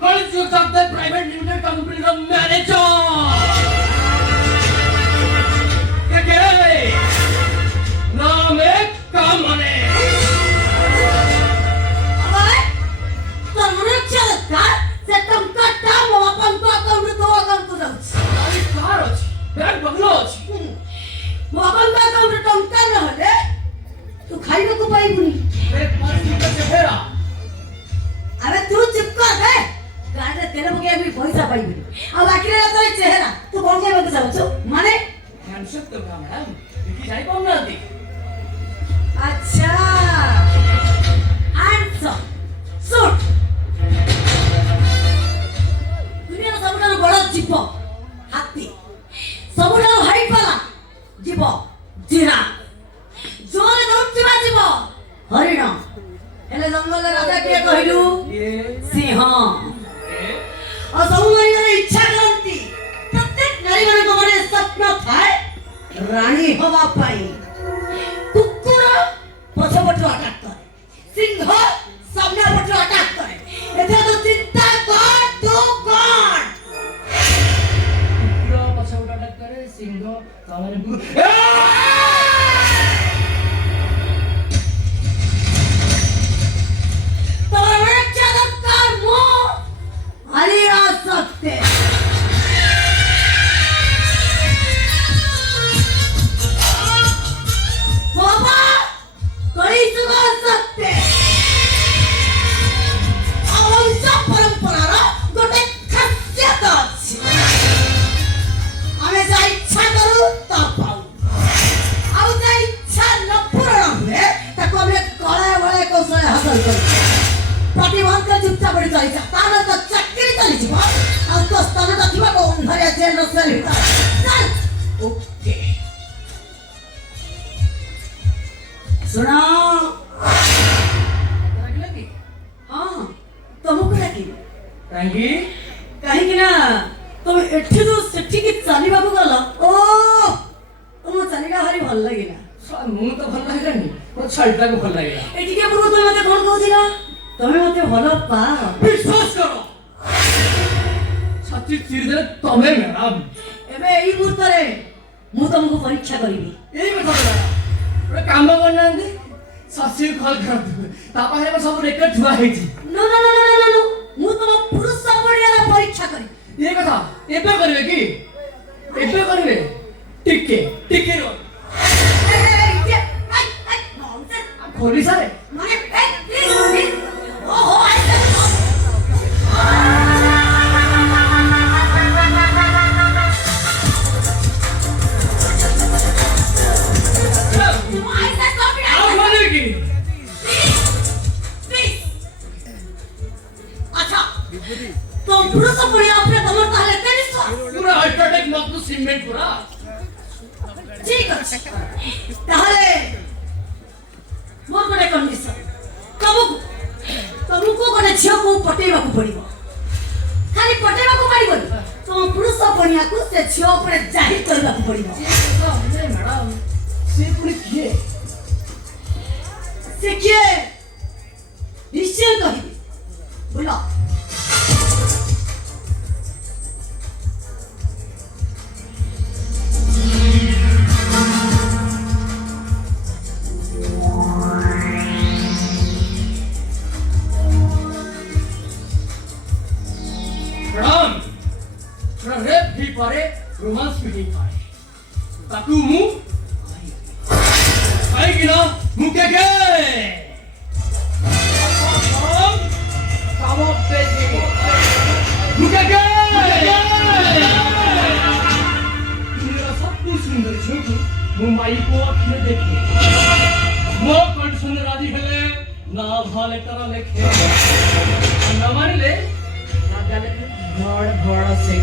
college सबसे private limited company का manager के नाम एक काम आने अरे तो मुझे चलता से तुम का काम अपन को अकाउंट तो अकाउंट तो अरे कार अछि बैंक बंगलो अछि मो अपन का अकाउंट तुम का न हले तू खाइबो को पाइबुनी एक मासी का चेहरा अरे तू चुप कर बे गाड़े तेरे मुके अभी पैसा पाइबुनी अब बाकी रहा तो चेहरा तू कौन के बता चाहछो माने हैंडशेक तो का मैडम देखी जाई पाऊं ना दी अच्छा हैंडसम सूट दुनिया सबठाରୁ ବଡ଼ ଜୀବ ହାତୀ ସବୁଠାରୁ ହାଇଟ୍ ବାଲା ଜୀବ ଜିରା ଜୋରେ ଦୌଡୁଥିବା ଜୀବ ହରିଣ ହେଲେ ଜଙ୍ଗଲର ରାଜା କିଏ କହିଲୁ ସିଂହ ଆଉ ସବୁ ନାରୀମାନେ ଇଚ୍ଛା କରନ୍ତି ପ୍ରତ୍ୟେକ ନାରୀମାନଙ୍କ ମନରେ ସ୍ୱପ୍ନ ଥାଏ ରାଣୀ ହେବା ପାଇଁ କୁକୁର ପଛପଟୁ ଆଟାକ୍ କରେ ସିଂହ ସାମ୍ନା ପଟୁ ଆଟାକ୍ କରେ ଏଥିରେ ତୁ ଚିନ୍ତା କର ତୁ କଣ कुकुर पछौटा टक्कर सिंह सामने तोरा रक्षा दरकार मो हरी आ सकते बाबा कड़ी सुगा सकते अवंश परंपरार गोटे खासियत अछि हमें जा इच्छा करू ता पाऊ आउ जा इच्छा न पूर्ण हुए ताको हमें कळे वळे कौशल हासिल करू प्रतिबंध चुपचाप पड़ी चली तान तो चक्री चली जीव आ तो स्थान तो थिबा को अंधारिया जेल सेल भीतर चल ओके सुना लगी हां तुमको लगी काहेकि कहीं ना तुम एठी तो सेठी की चाली बाबू गला ओ तुम चालीटा भारी भल लागिला मु तो भल लागलानी मो छलटा को भल लागला एठी के पूर्व तुम मते कोन कहूथिला तमे मते भल पा विश्वास करो छाती चिर दे तमे मैडम एबे एई मुहूर्त रे मु तुमको परीक्षा करिबी एई कथा रे काम करना दे ससी कॉल कर दे ता पाहे सब रेकर्ड धुआ हेची नो नो नो नो नो नो मु तुम पुरुष सबड़ियार परीक्षा करी ये कथा एबे करबे की एबे करबे टिके टिके रो खोली सारे माने प्लीज ओहो ऐसे आओ माने की अच्छा तो पुरुष सबड़िया अपने तमर ताले ते विश्वास पूरा अल्ट्राटेक मत सीमेंट पूरा ठीक আছে তাহলে মোর গোটে কন্ডিশন তমুকু গোটে ঝিওকু পটেইবাকু পড়িব খালি পটেইবাকু পড়িবনি তম পুরুষ পণিয়াকু সে ঝিও উপরে জাহির করিবাকু পড়িব मैडम से पूरी किए সে কিয়ে নিশ্চয় কহিবি বুঝল मैडम थोड़ा रेप भी पारे रोमांस भी नहीं पारे ताकू मु आएगी ना मुके गए काम पे मुके गए मेरा सब कुछ सुंदर झूठ मुंबई को अपने देखिए वो कंठ सुंदर राजी हेले ना भाले तरह लेखे न मानिले ना जाने भड़ भड़ से